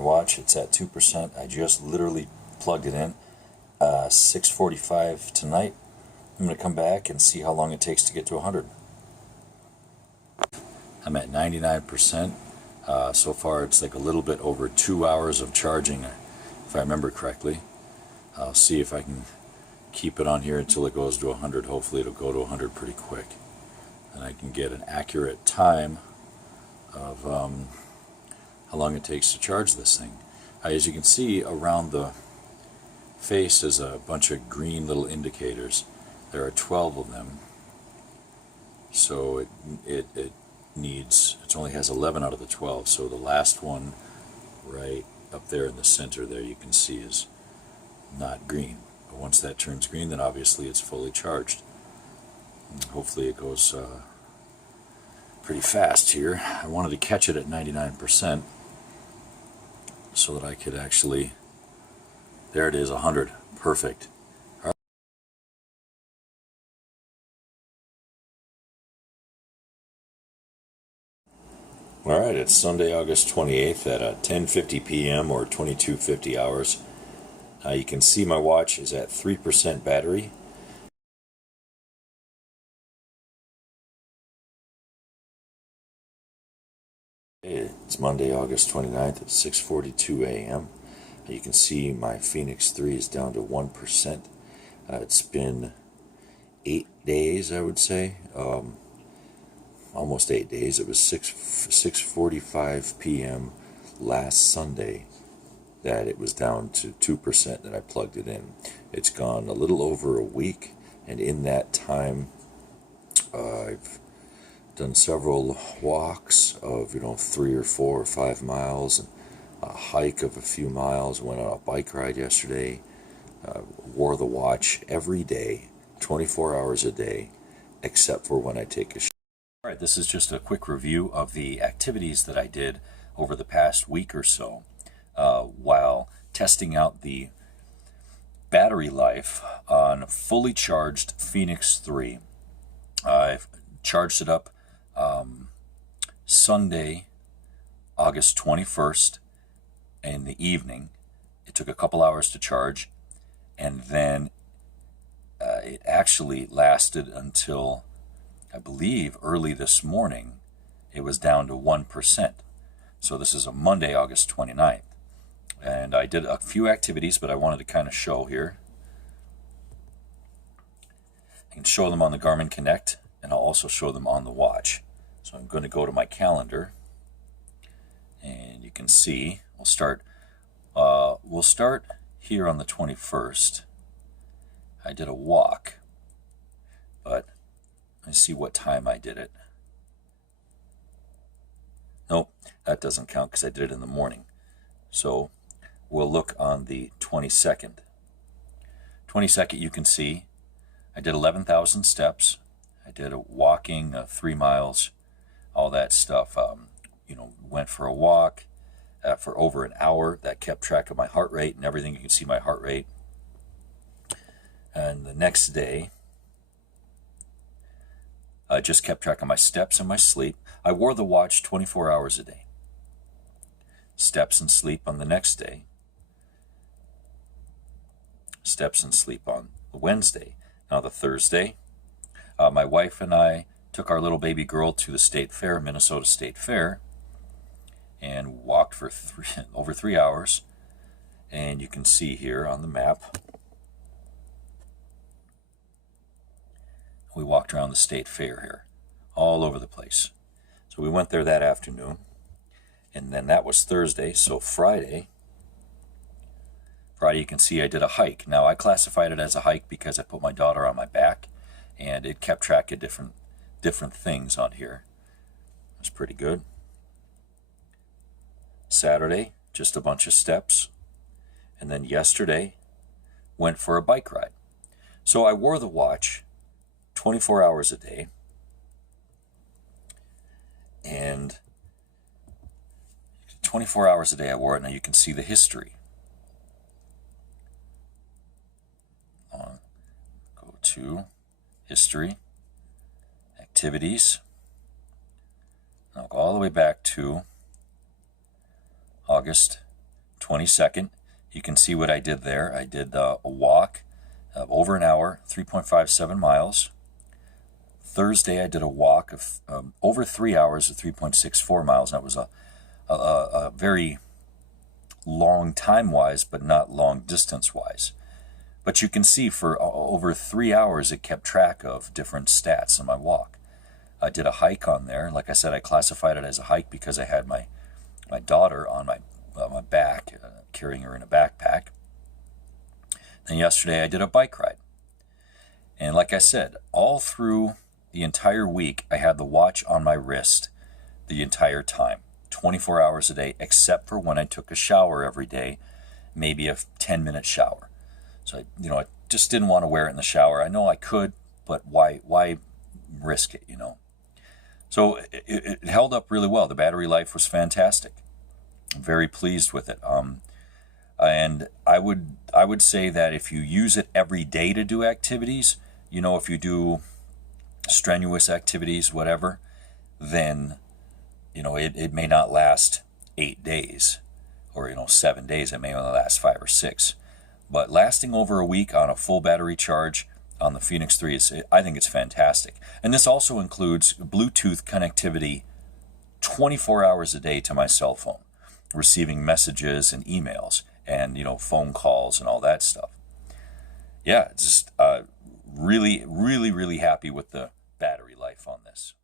watch. It's at 2%. I just literally plugged it in. 6:45 tonight. I'm going to come back and see how long it takes to get to 100. I'm at 99%. So far it's like a little bit over 2 hours of charging, if I remember correctly. I'll see if I can keep it on here until it goes to 100. Hopefully it'll go to 100 pretty quick, and I can get an accurate time of how long it takes to charge this thing. As you can see, around the face is a bunch of green little indicators. There are 12 of them, so it only has 11 out of the 12, so the last one right up there in the center there you can see is not green. But once that turns green, then obviously it's fully charged. And hopefully it goes pretty fast here. I wanted to catch it at 99% so that I could actually, there it is, 100. Perfect. Alright, it's Sunday, August 28th at 10:50 p.m. or 22:50 hours. You can see my watch is at 3% battery. It's Monday, August 29th at 6:42 a.m. You can see my Fenix 3 is down to 1%. It's been 8 days, I would say. Almost 8 days. It was 6:45 p.m. last Sunday that it was down to 2% that I plugged it in. It's gone a little over a week, and in that time I've done several walks of 3 or 4 or 5 miles, and a hike of a few miles. Went on a bike ride yesterday. Wore the watch every day, 24 hours a day, except for when I take a shower. Alright, this is just a quick review of the activities that I did over the past week or so while testing out the battery life on fully charged Fenix 3. I've charged it up Sunday, August 21st in the evening. It took a couple hours to charge, and then it actually lasted until, I believe, early this morning. It was down to 1%. So this is a Monday, August 29th. And I did a few activities, but I wanted to kind of show here. I can show them on the Garmin Connect, and I'll also show them on the watch. So I'm going to go to my calendar, and you can see we'll start here on the 21st. I did a walk, but let's see what time I did it. Nope, that doesn't count because I did it in the morning. So we'll look on the 22nd. 22nd, you can see I did 11,000 steps. I did a walking 3 miles, all that stuff. Went for a walk for over an hour. That kept track of my heart rate and everything. You can see my heart rate. And the next day, I just kept track of my steps and my sleep. I wore the watch 24 hours a day. Steps and sleep on the next day. Steps and sleep on the Wednesday. Now the Thursday, my wife and I took our little baby girl to the state fair, Minnesota State Fair, and walked for over 3 hours. And you can see here on the map, we walked around the state fair here, all over the place. So we went there that afternoon, and then that was Thursday. So Friday you can see I did a hike. Now I classified it as a hike because I put my daughter on my back, and it kept track of different things on here. It was pretty good. Saturday, just a bunch of steps. And then yesterday, went for a bike ride. So I wore the watch 24 hours a day, and 24 hours a day I wore it. Now you can see the history. Go to history, activities. I'll go all the way back to August 22nd. You can see what I did there. I did a walk of over an hour, 3.57 miles. Thursday, I did a walk of over 3 hours of 3.64 miles. And that was a very long time-wise, but not long distance-wise. But you can see for over 3 hours, it kept track of different stats on my walk. I did a hike on there. Like I said, I classified it as a hike because I had my daughter on my back, carrying her in a backpack. Then yesterday, I did a bike ride. And like I said, all through the entire week, I had the watch on my wrist the entire time, 24 hours a day, except for when I took a shower every day, maybe a 10-minute shower. So, I just didn't want to wear it in the shower. I know I could, but why risk it, So it held up really well. The battery life was fantastic. I'm very pleased with it. And I would say that if you use it every day to do activities, if you do strenuous activities, whatever, then, it may not last 8 days or, 7 days. It may only last 5 or 6. But lasting over a week on a full battery charge on the Fenix 3, I think it's fantastic. And this also includes Bluetooth connectivity 24 hours a day to my cell phone, receiving messages and emails and, phone calls and all that stuff. Yeah, just really, really, really happy with the battery life on this.